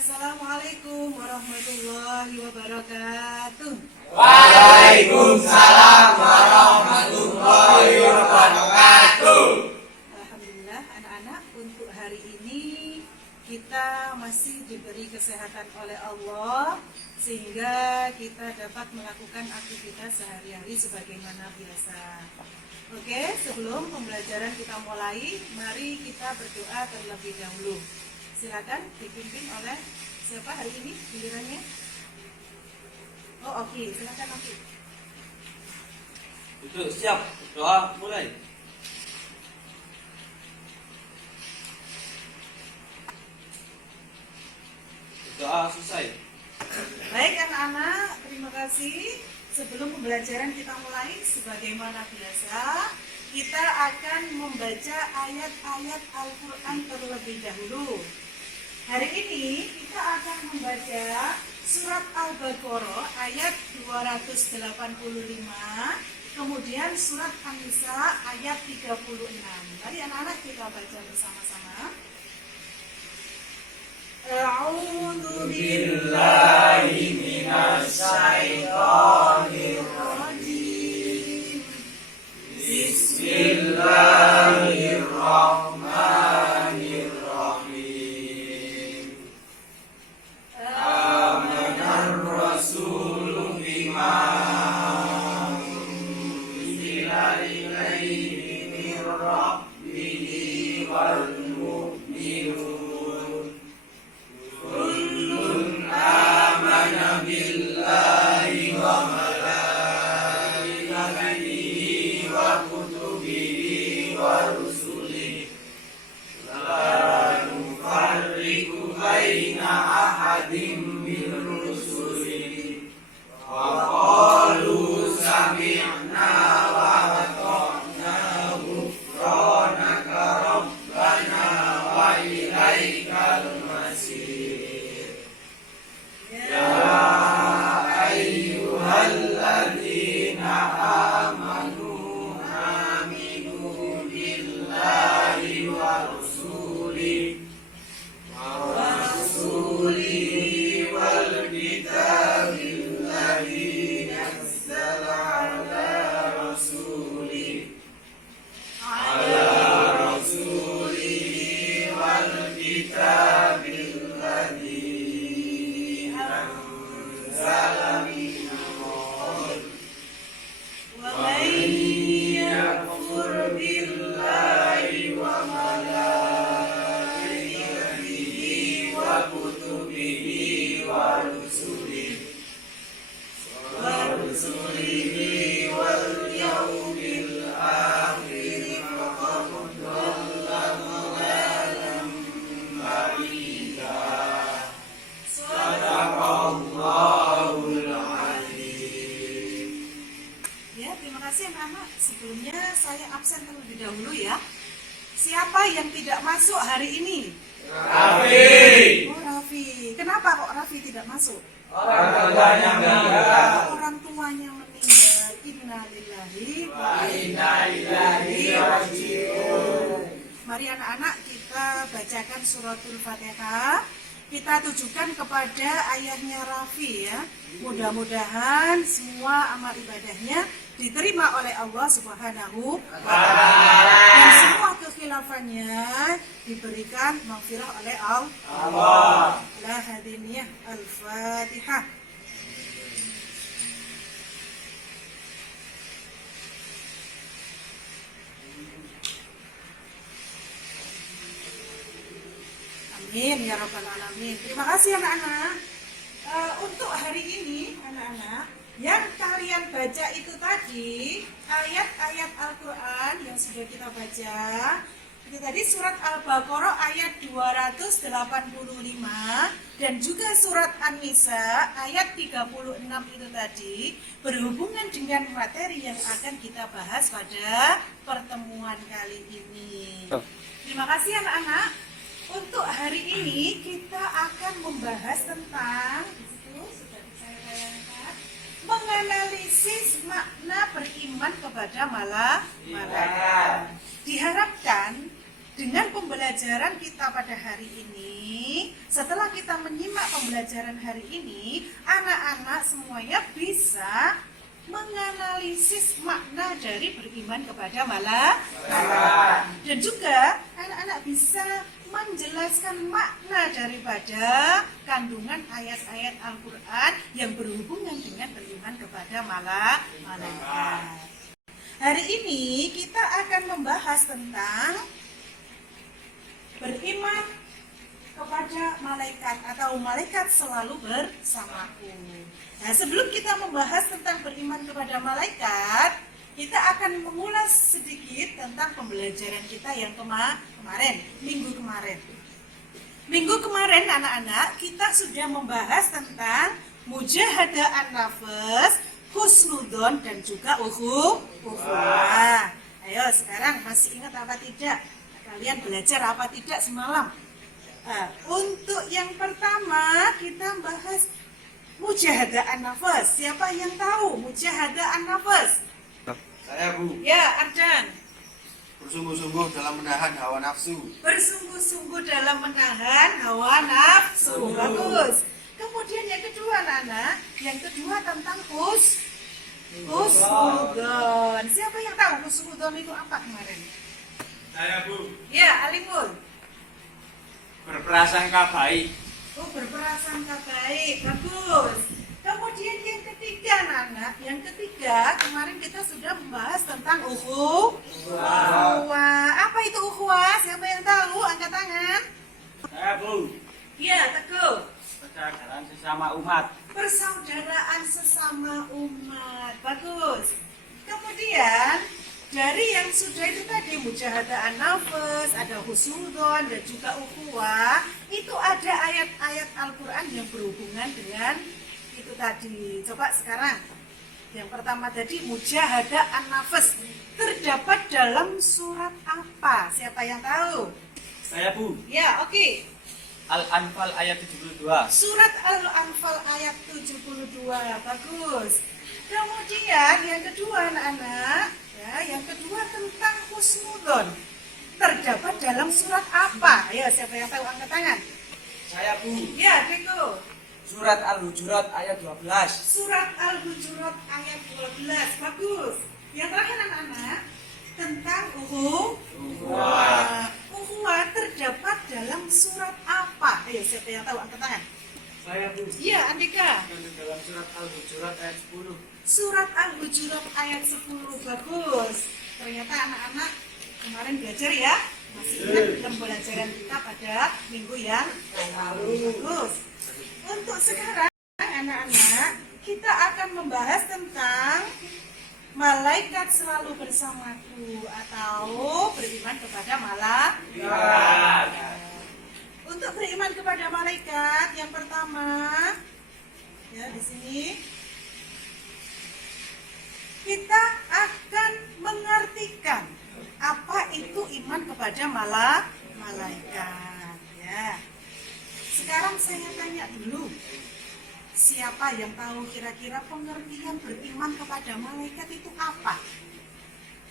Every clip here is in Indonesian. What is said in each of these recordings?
Assalamualaikum warahmatullahi wabarakatuh. Waalaikumsalam warahmatullahi wabarakatuh. Alhamdulillah anak-anak, untuk hari ini kita masih diberi kesehatan oleh Allah sehingga kita dapat melakukan aktivitas sehari-hari sebagaimana biasa. Oke, sebelum pembelajaran kita mulai, mari kita berdoa terlebih dahulu. Silakan dipimpin oleh siapa hari ini gilirannya? Oh, oke, silakan Oki. Duduk siap, doa mulai. Doa selesai. Baik anak-anak, terima kasih. Sebelum pembelajaran kita mulai, sebagaimana biasa, kita akan membaca ayat-ayat Al-Quran terlebih dahulu. Hari ini kita akan membaca surat Al-Baqarah ayat 285, kemudian surat An-Nisa ayat 36. Mari anak-anak kita baca bersama-sama. A'udzu billahi minasy syaithanir rajim. Bismillahirrahmanirrahim. Amanar rasulu bima unzila ilaihi min rabbihi wal mu'minun. Kullun amana billahi wa malaikatihi wa kutubihi wa rusulihi la nufarriqu baina ahadin min rusulihi wa qalu sami'na wa ata'na ghufranaka rabbana wa ilaikal masir. Ya ayyuhalladzina amanu aminu billahi wa rasulihi wal kitabil ladzi nazzala ala rasulihi wal kitabil ladzi anzala min qabl. Wa man yakfur billahi wa malaikatihi wa kutubihi wa rusulihi wal yawmil akhir faqad dhalla dhalalan ba'ida. Sadaqallahul azim. Ya, terima kasih anak-anak. Sebelumnya saya absen terlebih dahulu ya. Siapa yang tidak masuk hari ini? Raffi. Oh, Raffi. Kenapa kok Raffi tidak masuk? Orang tuanya meninggal. Orang tuanya meninggal. Innalillahi Wa inna ilaihi raji'un. Mari anak-anak kita bacakan suratul Fatihah. Kita tujukan kepada ayahnya Raffi ya. Mudah-mudahan semua amal ibadahnya diterima oleh Allah Subhanahu wa Ta'ala. Dan semua kekhilafannya diberikan maghfirah oleh Allah. La hadiniyah al-Fatihah. Amin ya rabbal alamin. Terima kasih anak-anak. Untuk hari ini anak-anak, yang kalian baca itu tadi ayat-ayat Al-Quran yang sudah kita baca. Itu tadi surat Al-Baqarah ayat 285 dan juga surat An-Nisa ayat 36 itu tadi berhubungan dengan materi yang akan kita bahas pada pertemuan kali ini. Terima kasih anak-anak. Untuk hari ini kita akan membahas tentang menganalisis makna beriman kepada malaikat. Diharapkan dengan dengan pembelajaran kita pada hari ini, setelah kita menyimak pembelajaran hari ini, anak-anak semuanya bisa menganalisis makna dari beriman kepada malaikat. Dan juga anak-anak bisa menjelaskan makna daripada kandungan ayat-ayat Al-Quran yang berhubungan dengan beriman kepada malaikat. Hari ini kita akan membahas tentang beriman kepada malaikat atau malaikat selalu bersamaku. Nah, sebelum kita membahas tentang beriman kepada malaikat, kita akan mengulas sedikit tentang pembelajaran kita yang kemarin, minggu kemarin. Minggu kemarin anak-anak kita sudah membahas tentang mujahadah an-nafs, husnudzon dan juga ukhuwah. Ayo sekarang masih ingat apa tidak? Kalian belajar apa tidak semalam? Untuk yang pertama kita bahas mujahadah an-nafs. Siapa yang tahu mujahadah an-nafs? Saya, Bu. Ya, Arjan. Bersungguh-sungguh dalam menahan hawa nafsu. Bersungguh-sungguh dalam menahan hawa nafsu. Bagus. Kemudian yang kedua, Nana. Yang kedua tentang husnudzon. Siapa yang tahu husnudzon itu apa kemarin? Saya, Bu. Ya, Alimul. Berprasangka baik. Oh, berprasangka baik. Bagus. Kemudian yang ketiga, Nana. Yang ketiga, kemarin kita sudah membahas tentang ukhuwah. Apa itu ukhuwah? Siapa yang tahu? Angkat tangan. Saya, Bu. Ya, Teguh. Persaudaraan sesama umat. Persaudaraan sesama umat. Bagus. Kemudian dari yang sudah itu tadi mujahadah an-nafs, ada husnudzon dan juga ukhuwah, itu ada ayat-ayat Al-Qur'an yang berhubungan dengan itu tadi. Coba sekarang. Yang pertama tadi mujahadah an-nafs terdapat dalam surat apa? Siapa yang tahu? Saya, Bu. Ya, oke. Al-Anfal ayat 72. Surat Al-Anfal ayat 72. Bagus. Kemudian yang kedua anak-anak, ya, yang kedua tentang husnudzon. Terdapat dalam surat apa? Ayo, siapa yang tahu angkat tangan? Saya, Bu. Ya, Deko. Surat Al-Hujurat ayat 12. Surat Al-Hujurat ayat 12. Bagus. Yang terakhir anak-anak tentang ukhuwah. Ukhuwah terdapat dalam surat apa? Ayo, siapa yang tahu angkat tangan? Saya, Bu. Iya, Andika. Dalam surat Al-Hujurat ayat 10. Surat Al-Hujurat ayat 10. Bagus. Ternyata anak-anak kemarin belajar ya. Masih ingat pembelajaran kita pada minggu yang lalu. Bagus. Untuk sekarang anak-anak kita akan membahas tentang malaikat selalu bersamaku atau beriman kepada malaikat. Untuk beriman kepada malaikat yang pertama, ya di sini kita akan mengartikan apa itu iman kepada malaikat. Ya. Sekarang saya tanya dulu. Siapa yang tahu kira-kira pengertian beriman kepada malaikat itu apa?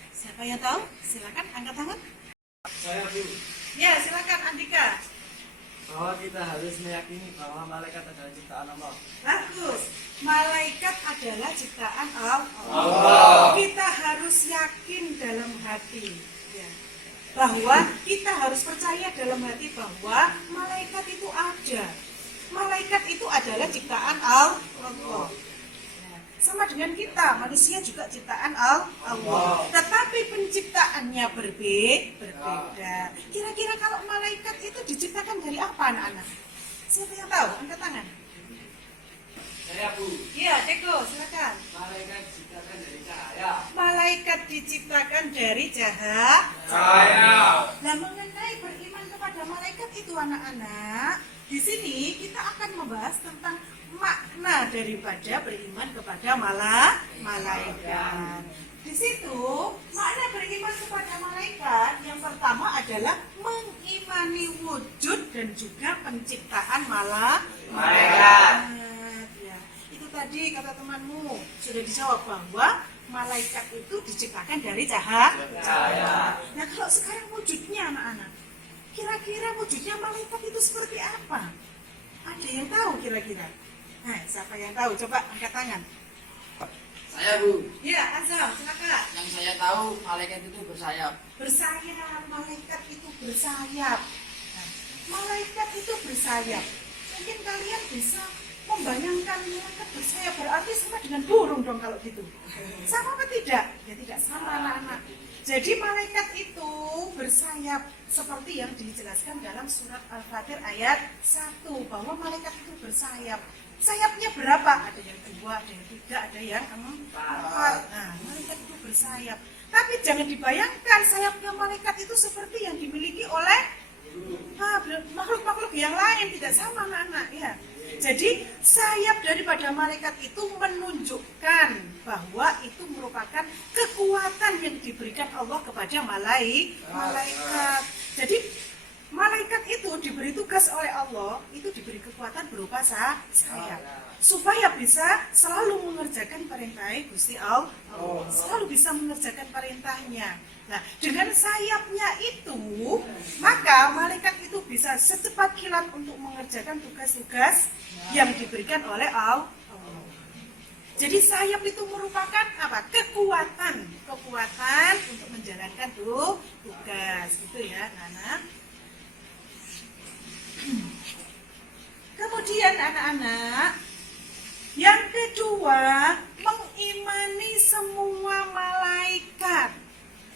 Siapa yang tahu? Silakan angkat tangan. Saya, Bu. Ya, silakan Andika. Bahwa kita harus meyakini bahwa malaikat adalah ciptaan Allah. Bagus. Malaikat adalah ciptaan Allah. Kita harus yakin dalam hati. Ya. Bahwa kita harus percaya dalam hati bahwa malaikat itu ada. Malaikat itu adalah ciptaan Allah. Sama dengan kita, manusia juga ciptaan Allah. Tetapi penciptaannya berbeda. Kira-kira kalau malaikat itu diciptakan dari apa anak-anak? Siapa yang tahu? Angkat tangan. Saya, Bu. Iya, Deko, silakan. Malaikat diciptakan dari cahaya. Malaikat diciptakan dari cahaya. Nah, mengenai beriman kepada malaikat itu anak-anak, di sini kita akan membahas tentang makna daripada beriman kepada malaikat. Di situ makna beriman kepada malaikat yang pertama adalah mengimani wujud dan juga penciptaan malaikat. Ya, itu tadi kata temanmu sudah dijawab bahwa malaikat itu diciptakan dari cahaya. Nah, kalau sekarang wujudnya anak-anak, Kira-kira wujudnya malaikat itu seperti apa? Ada yang tahu kira-kira? Nah, siapa yang tahu? Coba angkat tangan. Saya Bu, Ya, Azam, silakan. yang saya tahu malaikat itu bersayap. Bersayap, malaikat itu bersayap. Nah, malaikat itu bersayap. Mungkin kalian bisa membayangkan malaikat bersayap berarti sama dengan burung dong kalau gitu. Sama apa tidak? Ya tidak sama anak-anak. Jadi malaikat itu bersayap seperti yang dijelaskan dalam surat Al-Fatir ayat 1 bahwa malaikat itu bersayap. Sayapnya berapa? Ada yang 2, ada yang 3, ada yang 4. Nah, malaikat itu bersayap. Tapi jangan dibayangkan sayapnya malaikat itu seperti yang dimiliki oleh makhluk-makhluk yang lain. Tidak sama anak-anak ya. Jadi sayap daripada malaikat itu menunjukkan bahwa itu merupakan kekuatan yang diberikan Allah kepada malaikat. Jadi malaikat itu diberi tugas oleh Allah, itu diberi kekuatan berupa sayap supaya bisa selalu mengerjakan perintah Gusti Allah, selalu bisa mengerjakan perintahnya. Nah, dengan sayapnya itu, maka malaikat itu bisa secepat kilat untuk mengerjakan tugas-tugas yang diberikan oleh Allah. Jadi sayap itu merupakan apa? Kekuatan untuk menjalankan tugas, gitu ya, Nana. Kemudian anak-anak, yang kedua, mengimani semua malaikat.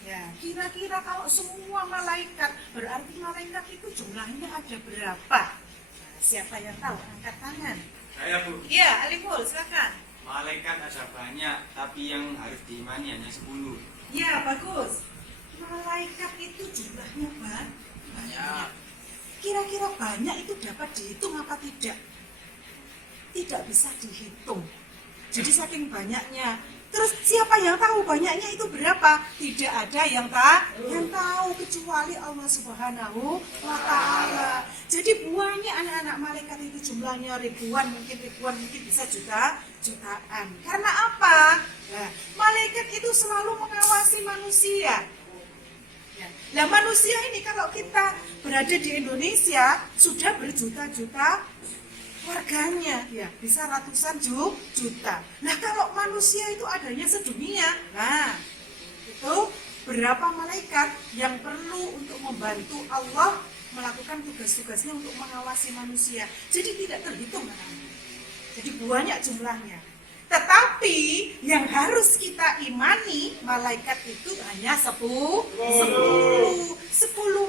Ya, kira-kira kalau semua malaikat, berarti malaikat itu jumlahnya ada berapa? Nah, siapa yang tahu? Angkat tangan. Saya Bu, Iya, Alimul, silakan. malaikat ada banyak, tapi yang harus diimani hanya 10. Ya, bagus. Malaikat itu jumlahnya Banyak. Kira-kira banyak itu dapat dihitung apa tidak? Tidak bisa dihitung. Jadi saking banyaknya. Terus siapa yang tahu banyaknya itu berapa? Tidak ada yang tahu kecuali Allah Subhanahu wa Ta'ala. Jadi buahnya anak-anak malaikat itu jumlahnya ribuan, mungkin bisa jutaan. Karena apa? Nah, malaikat itu selalu mengawasi manusia. Nah, manusia ini kalau kita berada di Indonesia sudah berjuta-juta warganya, ya bisa ratusan juta. Nah, kalau manusia itu adanya sedunia, nah itu berapa malaikat yang perlu untuk membantu Allah melakukan tugas-tugasnya untuk mengawasi manusia. Jadi tidak terhitung, jadi banyak jumlahnya. Tetapi yang harus kita imani, malaikat itu hanya 10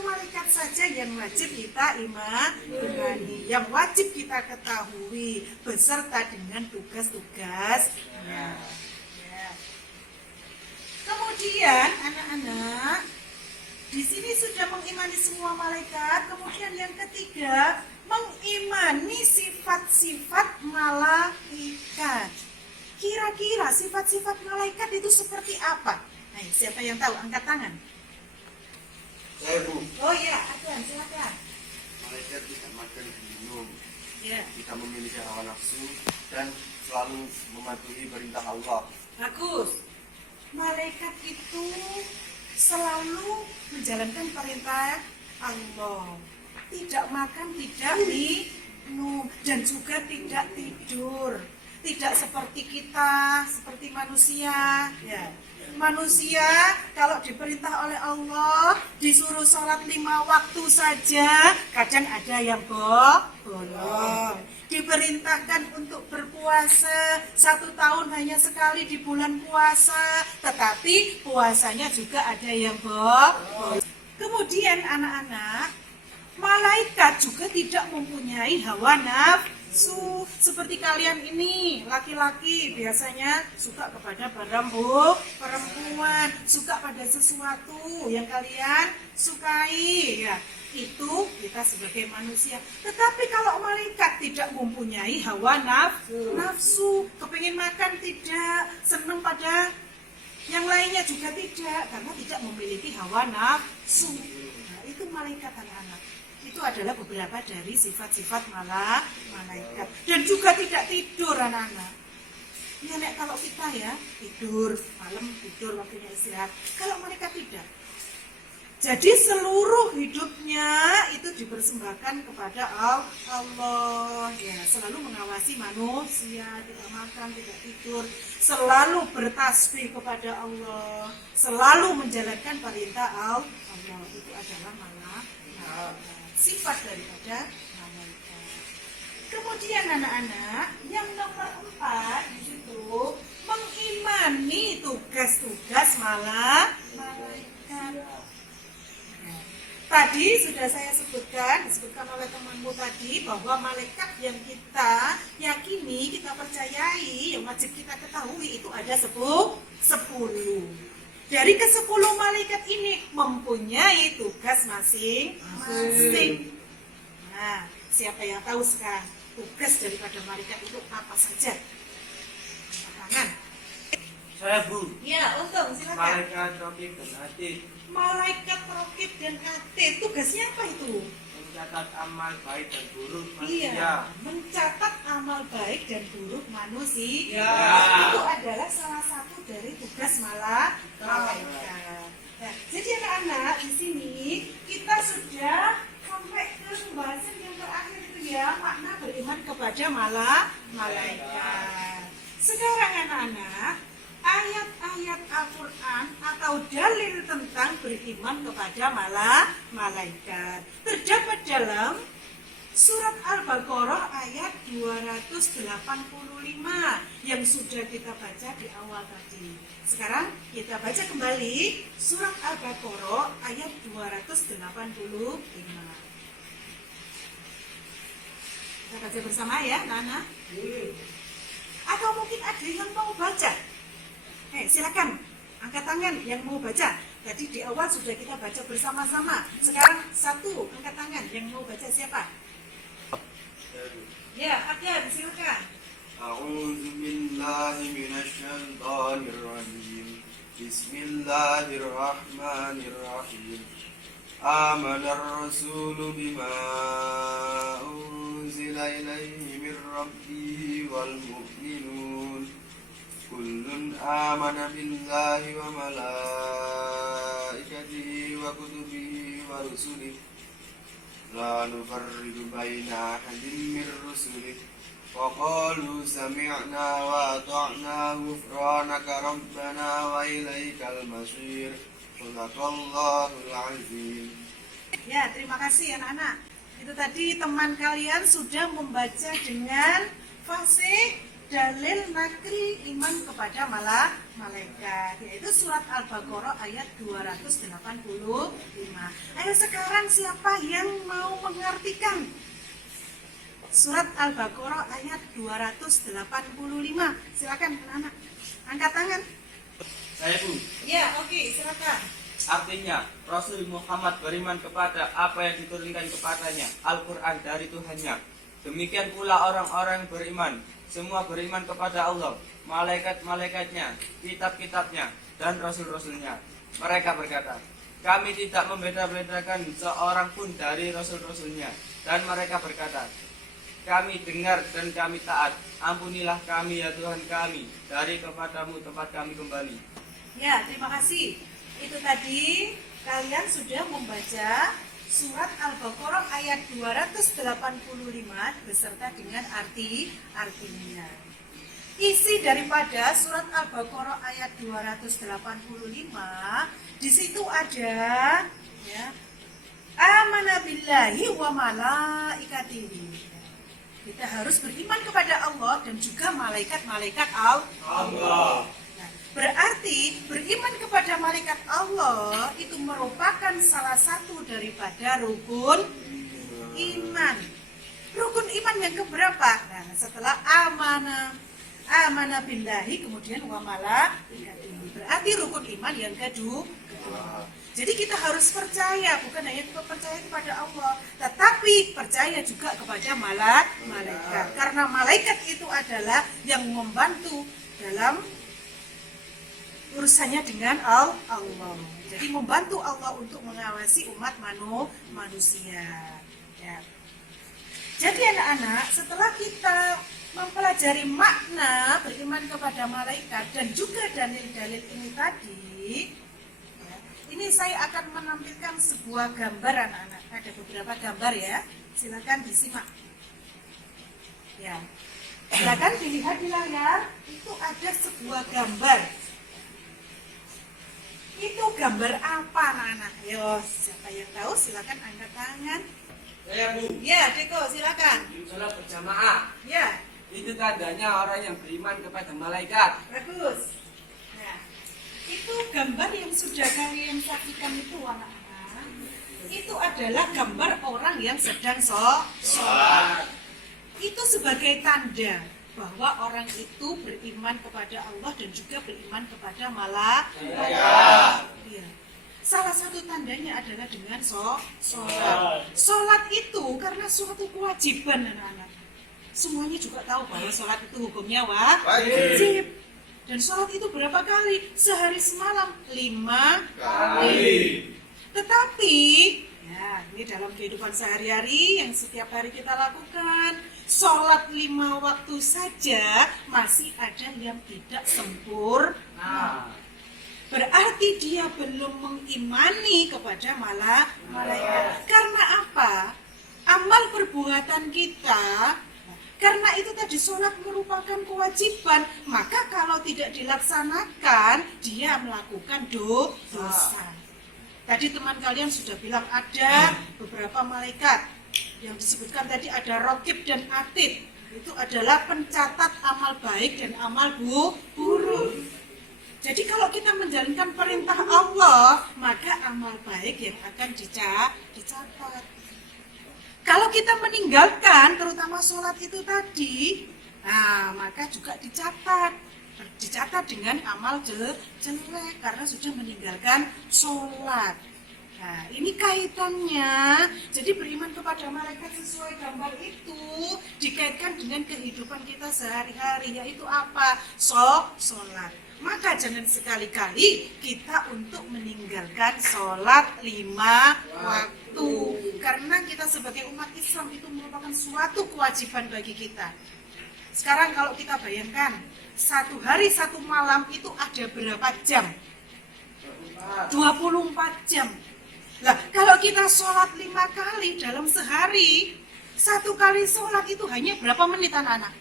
malaikat saja yang wajib kita imani, yang wajib kita ketahui beserta dengan tugas-tugasnya. Kemudian anak-anak, di sini sudah mengimani semua malaikat. Kemudian yang ketiga, mengimani sifat-sifat malaikat. Kira-kira sifat-sifat malaikat itu seperti apa? Nah, siapa yang tahu? Angkat tangan. Saya Bu, Oh ya, Adwan, silakan. malaikat tidak makan dan minum, Ya, tidak memiliki hawa nafsu, dan selalu mematuhi perintah Allah. bagus. Malaikat itu selalu menjalankan perintah Allah. Tidak makan, tidak minum, dan juga tidak tidur. Tidak seperti kita, seperti manusia. Ya. Manusia kalau diperintah oleh Allah disuruh sholat 5 waktu saja, kadang ada yang bolong. Diperintahkan untuk berpuasa 1 tahun hanya sekali di bulan puasa, tetapi puasanya juga ada yang bolong. Kemudian anak-anak, malaikat juga tidak mempunyai hawa nafsu. Seperti kalian ini, laki-laki biasanya suka kepada perempuan, suka pada sesuatu yang kalian sukai, ya. Itu kita sebagai manusia. Tetapi kalau malaikat tidak mempunyai hawa nafsu, kepingin makan tidak, senang pada yang lainnya juga tidak, karena tidak memiliki hawa nafsu. Nah, itu malaikat anak-anak. Itu adalah beberapa dari sifat-sifat malaikat. Dan juga tidak tidur anak-anak. Ya, Nek, kalau kita ya tidur malam, tidur waktunya istirahat. Kalau mereka tidak. Jadi seluruh hidupnya itu dipersembahkan kepada Allah. Ya, selalu mengawasi manusia, tidak makan, tidak tidur, selalu bertasbih kepada Allah, selalu menjalankan perintah Allah. Itu adalah malaikat. Sifat daripada malaikat. Kemudian anak-anak, yang nomor 4 di situ mengimani tugas-tugas malaikat. Tadi sudah saya disebutkan oleh temanmu tadi bahwa malaikat yang kita yakini, kita percayai, yang wajib kita ketahui itu ada 10. Dari ke-10 malaikat ini mempunyai tugas masing-masing. Nah, siapa yang tahu sekarang tugas daripada malaikat itu apa saja? Tangan. Saya Bu. Ya, Untung, silakan. Malaikat Rokib dan Atid Malaikat Rokib dan Atid, tugasnya apa itu? mencatat amal baik dan buruk Iya, manusia. mencatat amal baik dan buruk manusia. Ya. Itu adalah salah satu dari tugas malaikat. Nah, jadi anak-anak di sini kita sudah sampai ke pembahasan yang terakhir itu ya, makna beriman kepada malaikat. Sekarang anak-anak, ayat-ayat Al-Quran atau dalil tentang beriman kepada malaikat terdapat dalam surat Al-Baqarah ayat 285 yang sudah kita baca di awal tadi. Sekarang kita baca kembali surat Al-Baqarah ayat 285. Kita baca bersama ya, Nana. Atau mungkin ada yang mau baca? Silakan angkat tangan yang mau baca. Tadi di awal sudah kita baca bersama-sama. Sekarang satu angkat tangan yang mau baca siapa? Ya, Agan, silakan. A'udzu billahi minasy syaithanir rajim. Bismillahirrahmanirrahim. Amanar rasulu bima unzila ilaihi mir rabbihi wal mu'minun. Kullun amana billahi wa malaikatihi wa kutubihi wa rusulihi la nufarriqu baina ahadin min rusulihi wa qalu sami'na wa ata'na ghufranaka rabbana wa ilaikal masir. Shadaqallahul azim. Ya, terima kasih anak-anak. Itu tadi teman kalian sudah membaca dengan fasih dalil nakri iman kepada malaikat, yaitu surat Al-Baqarah ayat 285. Ayo sekarang siapa yang mau mengartikan surat Al-Baqarah ayat 285? Silakan anak-anak, angkat tangan. Saya Bu. Ya, oke, silakan. Artinya, Rasul Muhammad beriman kepada apa yang diturunkan kepadanya, Al-Quran dari Tuhannya. Demikian pula orang-orang yang beriman, semua beriman kepada Allah, malaikat-malaikatnya, kitab-kitabnya, dan rasul-rasulnya. Mereka berkata, kami tidak membeda-bedakan seorang pun dari rasul-rasulnya. Dan mereka berkata, kami dengar dan kami taat. Ampunilah kami ya Tuhan kami, dari kepadamu tempat kami kembali. Ya, terima kasih. Itu tadi kalian sudah membaca surat Al-Baqarah ayat 285 beserta dengan artinya. Isi daripada surat Al-Baqarah ayat 285 di situ ada ya, amana billahi wa malaikatihi. Kita harus beriman kepada Allah dan juga malaikat-malaikat Allah. Berarti beriman kepada malaikat Allah itu merupakan salah satu daripada rukun iman. Rukun iman yang keberapa? Nah, setelah amanah billahi kemudian wa malaikatihi. Berarti rukun iman yang kedua. Jadi kita harus percaya, bukan hanya percaya kepada Allah, tetapi percaya juga kepada malaikat. Karena malaikat itu adalah yang membantu dalam urusannya dengan Allah. Jadi membantu Allah untuk mengawasi umat manusia. Ya. Jadi anak-anak, setelah kita mempelajari makna beriman kepada malaikat dan juga dalil-dalil ini tadi, ya, ini saya akan menampilkan sebuah gambar anak-anak. Ada beberapa gambar ya. Silakan disimak. Ya. Silakan dilihat di layar. Itu ada sebuah gambar. Itu gambar apa anak-anak? Yo, siapa yang tahu silakan angkat tangan. Saya Bu. Ya, Deko silakan. Sholat berjamaah. Ya, Itu tandanya orang yang beriman kepada malaikat. bagus. Nah, itu gambar yang sudah kalian saksikan itu anak-anak. Itu adalah gambar orang yang sedang sholat. Itu sebagai tanda bahwa orang itu beriman kepada Allah dan juga beriman kepada malaikat. Iya. Salah satu tandanya adalah dengan sholat. Sholat itu karena suatu kewajiban anak-anak. Semuanya juga tahu bahwa sholat itu hukumnya wajib. Dan sholat itu berapa kali? Sehari semalam 5 kali. Tetapi, ya ini dalam kehidupan sehari-hari yang setiap hari kita lakukan, sholat 5 waktu saja masih ada yang tidak sempurna. Berarti dia belum mengimani kepada malaikat. Karena apa? Amal perbuatan kita, karena itu tadi sholat merupakan kewajiban, maka kalau tidak dilaksanakan, dia melakukan dosa. Tadi teman kalian sudah bilang ada beberapa malaikat yang disebutkan tadi, ada Raqib dan Atid. Itu adalah pencatat amal baik dan amal buruk. Jadi kalau kita menjalankan perintah Allah, maka amal baik yang akan dicatat. Kalau kita meninggalkan, terutama sholat itu tadi, nah maka juga dicatat dengan amal jelek karena sudah meninggalkan sholat. Nah ini kaitannya. Jadi beriman kepada malaikat sesuai gambar itu dikaitkan dengan kehidupan kita sehari-hari, yaitu apa? Sholat. Maka jangan sekali-kali kita untuk meninggalkan sholat 5 waktu. Karena kita sebagai umat Islam itu merupakan suatu kewajiban bagi kita. Sekarang kalau kita bayangkan, satu hari satu malam itu ada berapa jam? 24 jam. Lah, kalau kita sholat 5 kali dalam sehari, satu kali sholat itu hanya berapa menit anak-anak?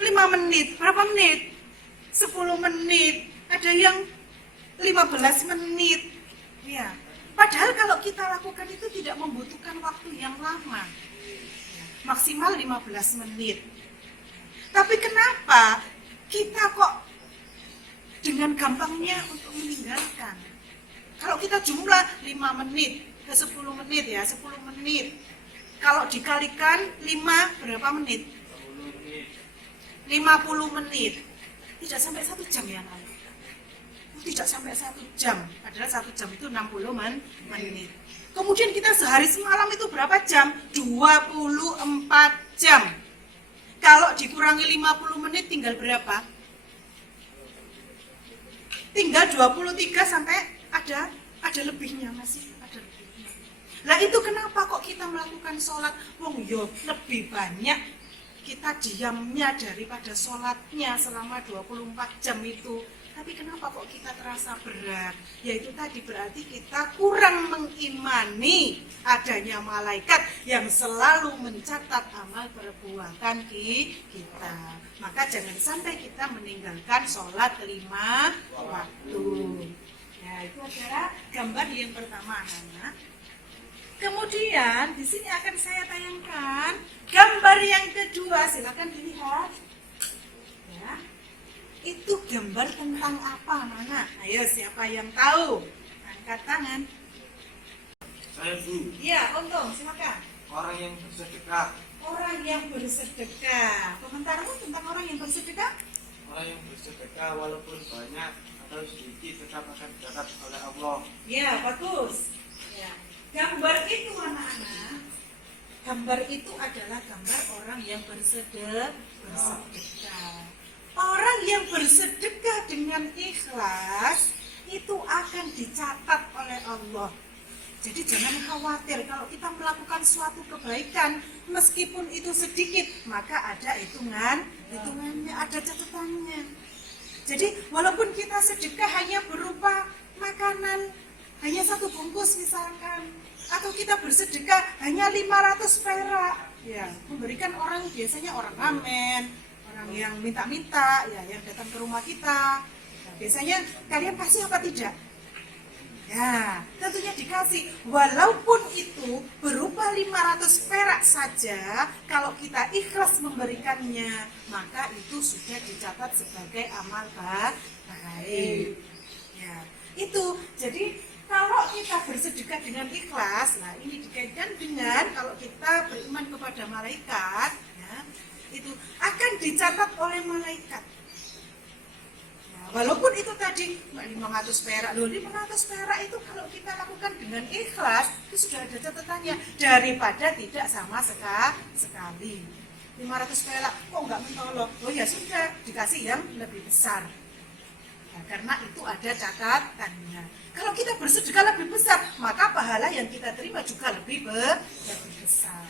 5 menit. Berapa menit? 10 menit, ada yang 15 menit. Ya. Padahal kalau kita lakukan itu tidak membutuhkan waktu yang lama. Maksimal 15 menit. Tapi kenapa kita kok dengan gampangnya untuk meninggalkan? Kalau kita jumlah 5 menit ke 10 menit ya, 10 menit. Kalau dikalikan 5 berapa menit? 50 menit. Tidak sampai 1 jam ya anak. Tidak sampai 1 jam. Padahal 1 jam itu 60 menit. Kemudian kita sehari semalam itu berapa jam? 24 jam. Kalau dikurangi 50 menit tinggal berapa? Tinggal 23 sampai ada lebihnya, masih ada lebihnya. Lah itu kenapa kok kita melakukan sholat? Wong yo lebih banyak kita diamnya daripada sholatnya selama 24 jam itu. Tapi kenapa kok kita terasa berat? Yaitu tadi berarti kita kurang mengimani adanya malaikat yang selalu mencatat amal perbuatan kita. Maka jangan sampai kita meninggalkan sholat 5 waktu. Ya, itu adalah gambar yang pertama anak-anak. Kemudian di sini akan saya tayangkan gambar yang kedua, silakan dilihat. Ya. Itu gambar tentang apa, anak-anak? Ayo siapa yang tahu? Angkat tangan. Saya Bu, Iya, Untung, silakan. orang yang bersedekah. Orang yang bersedekah. Komentarmu tentang orang yang bersedekah? Orang yang bersedekah walaupun banyak atau sedikit tetap akan dicatat oleh Allah. Ya, bagus. Ya. Gambar itu anak-anak, gambar itu adalah gambar orang yang bersedekah. Orang yang bersedekah dengan ikhlas itu akan dicatat oleh Allah. Jadi jangan khawatir kalau kita melakukan suatu kebaikan, meskipun itu sedikit, maka ada hitungannya, ada catatannya. Jadi walaupun kita sedekah hanya berupa makanan hanya 1 bungkus misalkan, atau kita bersedekah hanya 500 perak, ya, memberikan orang, biasanya orang ngamen, orang yang minta-minta, ya, yang datang ke rumah kita. Nah, biasanya kalian kasih apa tidak? Ya, tentunya dikasih. Walaupun itu berupa 500 perak saja, kalau kita ikhlas memberikannya, maka itu sudah dicatat sebagai amal baik. Ya, itu. Jadi kalau kita bersedekah dengan ikhlas, nah ini dikaitkan dengan kalau kita beriman kepada malaikat, ya, itu akan dicatat oleh malaikat. Walaupun itu tadi 500 perak, 500 perak itu kalau kita lakukan dengan ikhlas, itu sudah ada catatannya, daripada tidak sama sekali. 500 perak, kok nggak mentolong? Oh ya sudah, dikasih yang lebih besar. Nah, karena itu ada catatannya. Kalau kita bersedekah lebih besar, maka pahala yang kita terima juga lebih besar.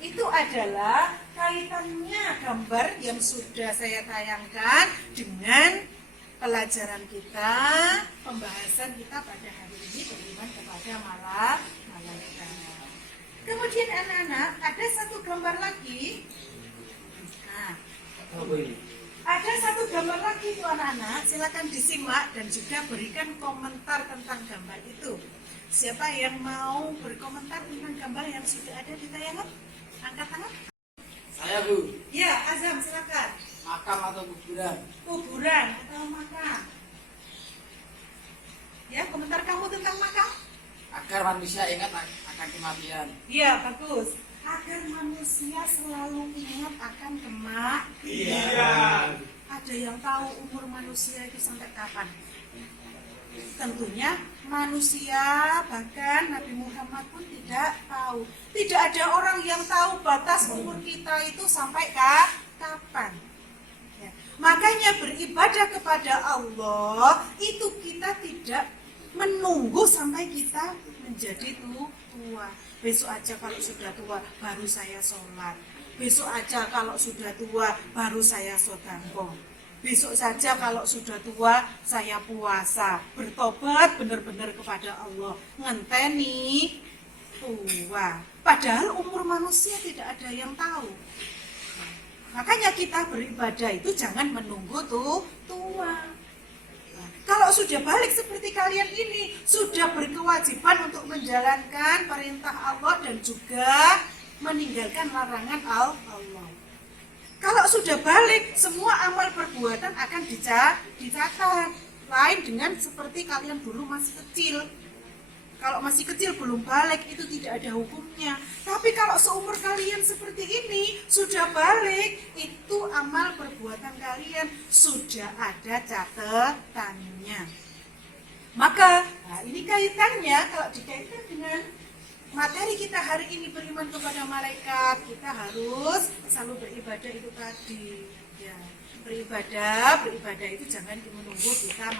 Itu adalah kaitannya gambar yang sudah saya tayangkan dengan pelajaran kita, pembahasan kita pada hari ini beriman kepada malaikat. Kemudian anak-anak, ada satu gambar lagi. Nah, ada satu gambar lagi itu anak-anak, silakan disimak dan juga berikan komentar tentang gambar itu. Siapa yang mau berkomentar tentang gambar yang sudah ada di tayangan? Angkat tangan. Saya Bu. Ya, Azam silakan. Makam atau kuburan? Kuburan atau makam? Ya, komentar kamu tentang makam? Agar manusia ingat akan kematian. Iya, bagus. Agar manusia selalu ingat akan kematian. Iya. Ada yang tahu umur manusia itu sampai kapan? Tentunya manusia, bahkan Nabi Muhammad pun tidak tahu. Tidak ada orang yang tahu batas umur kita itu sampai kapan. Ya. Makanya beribadah kepada Allah itu kita tidak menunggu sampai kita menjadi tua. Besok aja kalau sudah tua baru saya sholat. Besok aja kalau sudah tua baru saya sedekah. Besok saja kalau sudah tua saya puasa, bertobat benar-benar kepada Allah, ngenteni tua. Padahal umur manusia tidak ada yang tahu. Makanya kita beribadah itu jangan menunggu tua. Kalau sudah balik seperti kalian ini, sudah berkewajiban untuk menjalankan perintah Allah dan juga meninggalkan larangan Allah. Kalau sudah balik, semua amal perbuatan akan dicatat. Lain dengan seperti kalian dulu masih kecil. Kalau masih kecil belum balik itu tidak ada hukumnya. Tapi kalau seumur kalian seperti ini sudah balik, itu amal perbuatan kalian sudah ada catatannya. Maka nah ini kaitannya, kalau dikaitkan dengan materi kita hari ini beriman kepada malaikat, kita harus selalu beribadah itu tadi. Ya, beribadah itu jangan menunggu kita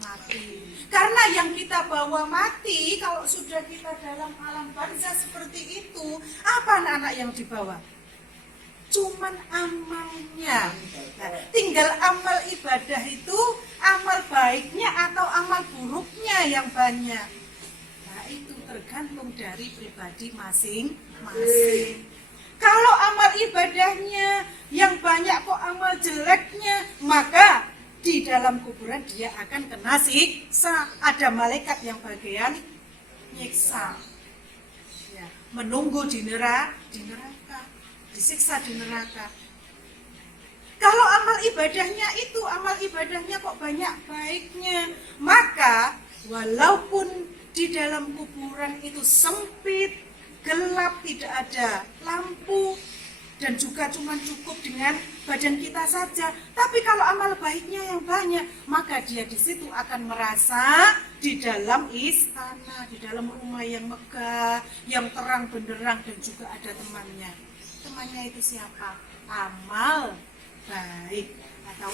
mati. Karena yang kita bawa mati, kalau sudah kita dalam alam barzah seperti itu, apa anak-anak yang dibawa? Cuman amalnya. Nah, tinggal amal ibadah itu, amal baiknya atau amal buruknya yang banyak. Itu tergantung dari pribadi masing-masing. Kalau amal ibadahnya yang banyak kok amal jeleknya, maka di dalam kuburan dia akan kena siksa. Ada malaikat yang bagian nyiksa, ya, menunggu di neraka, disiksa di neraka. Kalau amal ibadahnya kok banyak baiknya, maka walaupun di dalam kuburan itu sempit, gelap, tidak ada lampu, dan juga cuma cukup dengan badan kita saja. Tapi kalau amal baiknya yang banyak, maka dia di situ akan merasa di dalam istana, di dalam rumah yang megah, yang terang benderang, dan juga ada temannya. Temannya itu siapa? Amal baik atau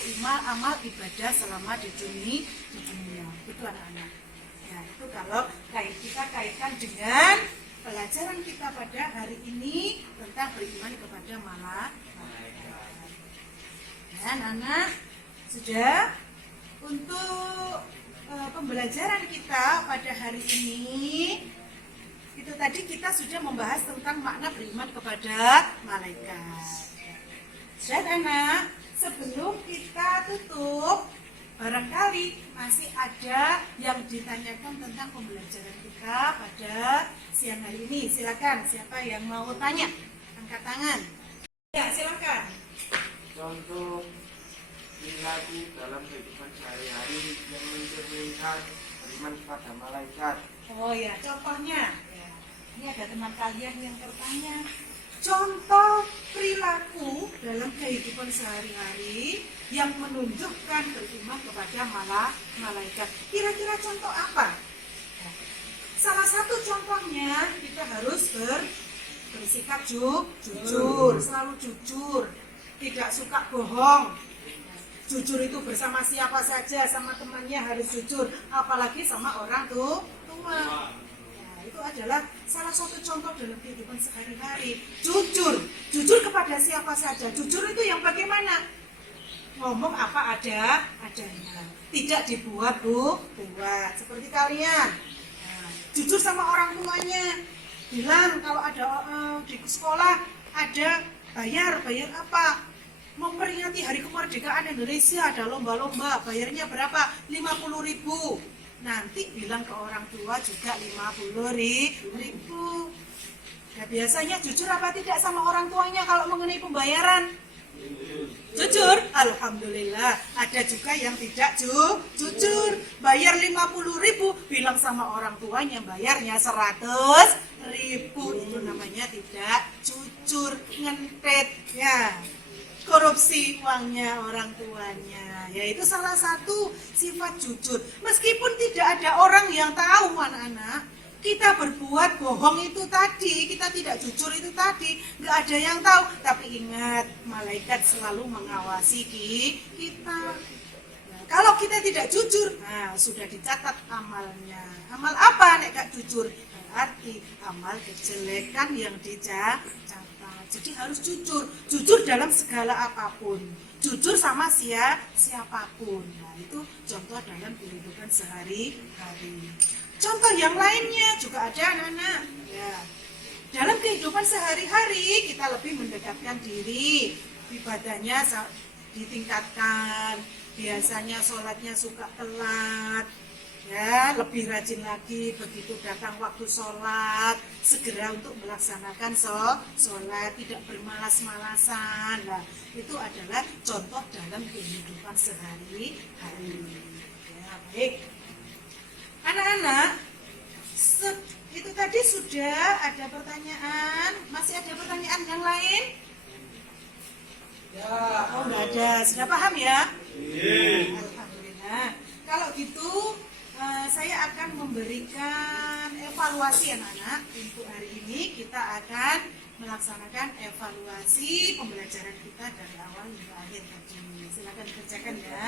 amal ibadah selama di dunia. Itu anak-anak. Nah, itu kalau kita kaitkan dengan pelajaran kita pada hari ini tentang beriman kepada malaikat. Dan anak sudah untuk pembelajaran kita pada hari ini itu tadi kita sudah membahas tentang makna beriman kepada malaikat. Dan anak, sebelum kita tutup, barangkali masih ada yang ditanyakan tentang pembelajaran kita pada siang hari ini. Silakan, siapa yang mau tanya? Angkat tangan. Ya, silakan. Contoh perilaku dalam kehidupan sehari-hari yang mencerminkan beriman kepada malaikat. Oh ya, contohnya. Ya. Ini ada teman kalian yang bertanya. Contoh perilaku dalam kehidupan sehari-hari yang menunjukkan beriman kepada malaikat. Kira-kira contoh apa? Salah satu contohnya kita harus bersikap jujur, selalu jujur, tidak suka bohong. Jujur itu bersama siapa saja, sama temannya harus jujur, apalagi sama orang tua. Nah, itu adalah salah satu contoh dalam kehidupan sehari-hari. Jujur kepada siapa saja. Jujur itu yang bagaimana? Ngomong apa adanya, tidak dibuat-buat. Seperti kalian, nah, jujur sama orang tuanya. Bilang kalau ada di sekolah ada bayar apa? Memperingati Hari Kemerdekaan Indonesia ada lomba-lomba, bayarnya berapa? 50.000. Nanti bilang ke orang tua juga 50.000. Ya, biasanya jujur apa tidak sama orang tuanya kalau mengenai pembayaran? Jujur, alhamdulillah. Ada juga yang tidak jujur, bayar 50.000, bilang sama orang tuanya bayarnya 100.000. Itu namanya tidak jujur, ngentet ya. Korupsi uangnya orang tuanya, yaitu salah satu sifat jujur. Meskipun tidak ada orang yang tahu, anak-anak, kita berbuat bohong itu tadi, kita tidak jujur itu tadi, nggak ada yang tahu. Tapi ingat, malaikat selalu mengawasi kita. Nah, kalau kita tidak jujur, nah, sudah dicatat amalnya. Amal apa nek gak jujur? Berarti amal kejelekan yang dicatat. Jadi harus jujur dalam segala apapun, jujur sama siapapun. Nah, itu contoh dalam kehidupan sehari-hari. Contoh yang lainnya juga ada, anak-anak. Ya. Dalam kehidupan sehari-hari kita lebih mendekatkan diri, ibadahnya ditingkatkan. Biasanya sholatnya suka telat. Ya, lebih rajin lagi begitu datang waktu sholat, segera untuk melaksanakan sholat, tidak bermalas-malasan. Nah, itu adalah contoh dalam kehidupan sehari-hari. Ya, baik. Anak-anak, itu tadi sudah ada pertanyaan. Masih ada pertanyaan yang lain? Ya. Oh, nggak ada. Sudah paham ya? Iya. Alhamdulillah. Kalau gitu, saya akan memberikan evaluasi anak-anak. Untuk hari ini kita akan melaksanakan evaluasi pembelajaran kita dari awal hingga akhir tadi. Silakan dikerjakan ya.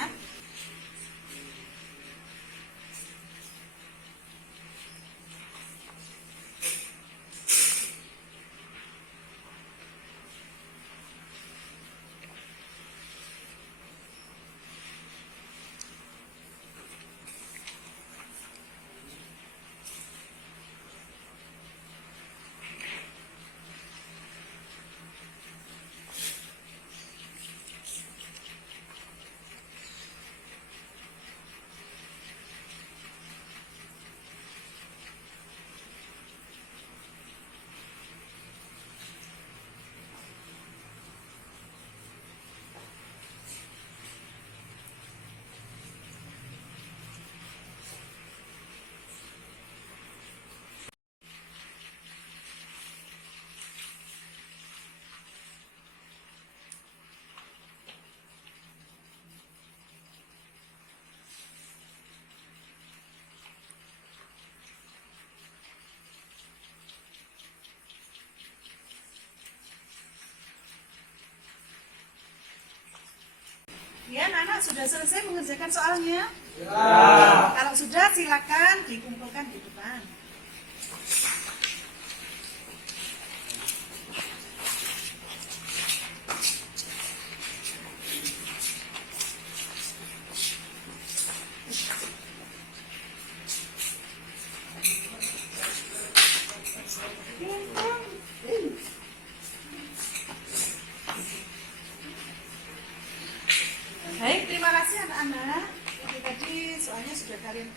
Ya, anak sudah selesai mengerjakan soalnya? Ya. Kalau sudah, silakan dikumpulkan di depan.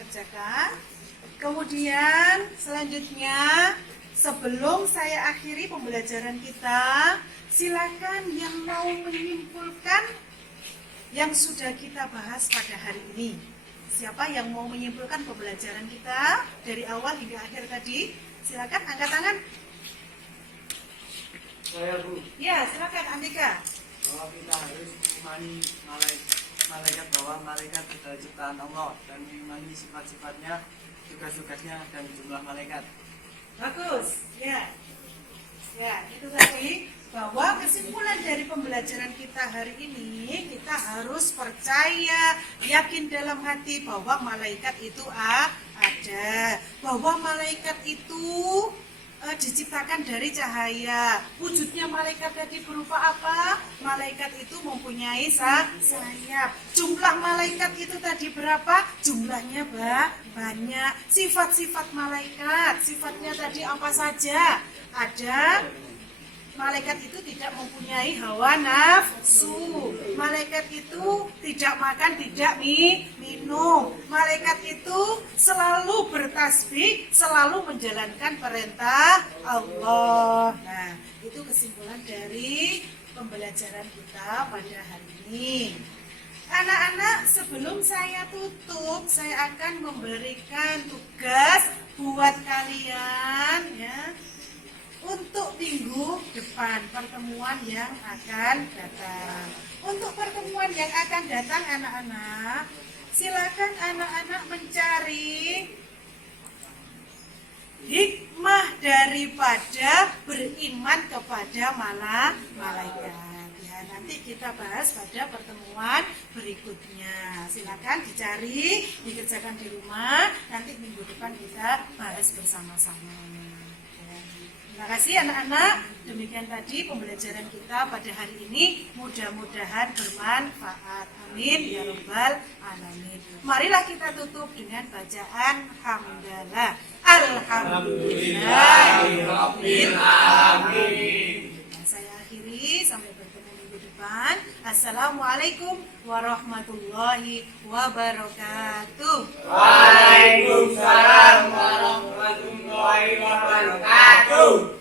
kerjakan. Kemudian selanjutnya, sebelum saya akhiri pembelajaran kita, silakan yang mau menyimpulkan yang sudah kita bahas pada hari ini. Siapa yang mau menyimpulkan pembelajaran kita dari awal hingga akhir tadi? Silakan angkat tangan. Saya Bu, Ya, silakan Andika. bahwa kita harus mengimani malaikat bahwa malaikat adalah ciptaan Allah dan mengimani sifat-sifatnya, tugas-tugasnya dan jumlah malaikat. Bagus. Ya. Ya, itu tadi bahwa kesimpulan dari pembelajaran kita hari ini, kita harus percaya, yakin dalam hati bahwa malaikat itu ada, bahwa malaikat itu diciptakan dari cahaya. Wujudnya malaikat tadi berupa apa? Malaikat itu mempunyai sayap. Jumlah malaikat itu tadi berapa? Jumlahnya banyak. Sifat-sifat malaikat, sifatnya tadi apa saja? Ada. Malaikat itu tidak mempunyai hawa nafsu. Malaikat itu tidak makan, tidak minum. Malaikat itu selalu bertasbih, selalu menjalankan perintah Allah. Nah, itu kesimpulan dari pembelajaran kita pada hari ini. Anak-anak, sebelum saya tutup, saya akan memberikan tugas buat kalian ya. Untuk minggu depan, pertemuan yang akan datang. Untuk pertemuan yang akan datang anak-anak, silakan anak-anak mencari hikmah daripada beriman kepada malaikat. Ya, nanti kita bahas pada pertemuan berikutnya. Silakan dicari, dikerjakan di rumah. Nanti minggu depan kita bahas bersama-sama. Terima kasih anak-anak. Demikian tadi pembelajaran kita pada hari ini. Mudah-mudahan bermanfaat. Amin ya rabbal alamin. Marilah kita tutup dengan bacaan hamdalah. Alhamdulillahirabbil alamin. Saya akhiri sampai bertemu minggu depan. Assalamualaikum warahmatullahi wabarakatuh. Waalaikumsalam warahmatullahi wabarakatuh.